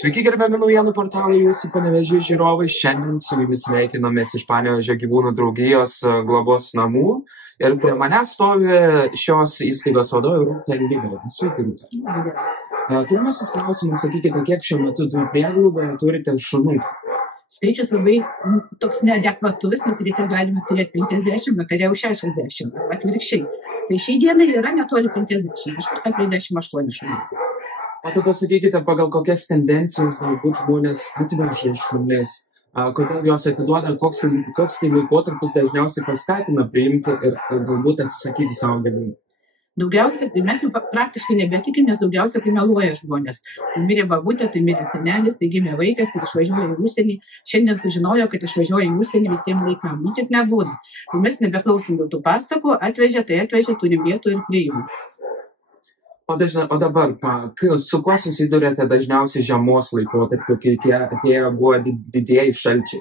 Sveiki, gerbiami naujienų portalai, jūsų Panevėžio žiūrovai. Šiandien su jumis sveikinamės iš Panevėžio gyvūnų draugijos globos namų. Ir prie manęs stovi šios įstaigos vadovė Rūta Liga. Sveiki, Rūta. Pirmasis klausimas, sakykite, kiek šiuo metu prieglaudoje turite šunų? Skaičius labai toks neadekvatus, nes ryte galime turėti 50, vakare jau 60, arba atvirkščiai. Tai šiai dienai yra netoli 50, kažkur 48 šunų. O tada sakykite, pagal kokias tendencijas galbūt žmonės atveža šunis, kodėl jos atiduoda, koks tai laikotarpis dažniausiai paskatina priimti ir galbūt atsisakyti savo gyvūnų. Daugiausia, tai mes jau praktiškai nebetikim, nes daugiausia tai meluoja žmonės. Tai mirė babutė, tai mirė senelis, tai gimė vaikas, tai išvažiuoja į užsienį. Šiandien sužinojo, kad išvažiuoja į užsienį visiems laikams. Nu, taip nebūna. Tai mes nebeklausim tų pasakų, atvežė, turim vietų ir priimų. O dabar, su kuo susidurėte dažniausiai žiemos laikotarpiu, kai atėjo buvo didieji šalčiai?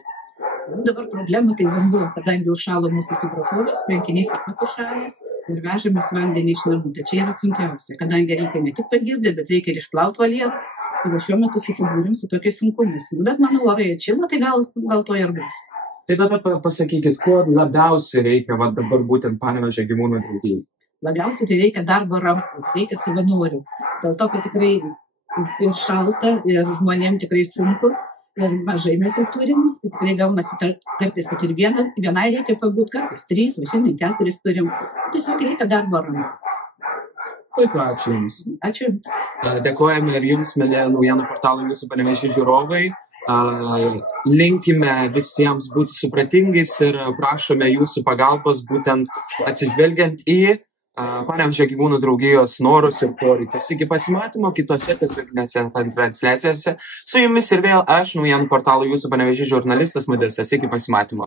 Dabar problema tai vanduo, kadangi užšalo mūsų hidroforas, tvenkinys taip pat užšalęs ir vežamės vandenį iš namų. Tai čia yra sunkiausia, kadangi reikia ne tik pagirdyti, bet reikia ir išplauti valieras. Tai va šiuo metu susidūrim su tokiais sunkumis. Bet manau, orai atšilo, tai gal to ir bus. Tai dabar pasakykit, ko labiausiai reikia dabar būtent Panevėžio gyvūnų draugijai? Labiausiai tai reikia darbo rankų, reikia savanorių. Dėl to, kad tikrai ir šalta, ir žmonėms tikrai sunku. Ir mažai mes jau turim, tai tikrai gaunasi kartais, kad ir vienai reikia pabūti, kartais 3, o šiandien 4 turim. Tiesiog reikia darbo rankų. Puiku, ačiū Jums. Ačiū. Dėkojame ir Jums, mielie naujienų portalų, jūsų Panevėžio žiūrovai. Linkime visiems būti supratingais ir prašome jūsų pagalbos būtent atsižvelgiant į Panevėžio gyvūnų draugijos norus ir poreikius. Iki pasimatymo kitose tiesioginėse transliacijose. Su jumis ir vėl aš, naujienų portalų jūsų Panevėžio žurnalistas Modestas. Iki pasimatymo.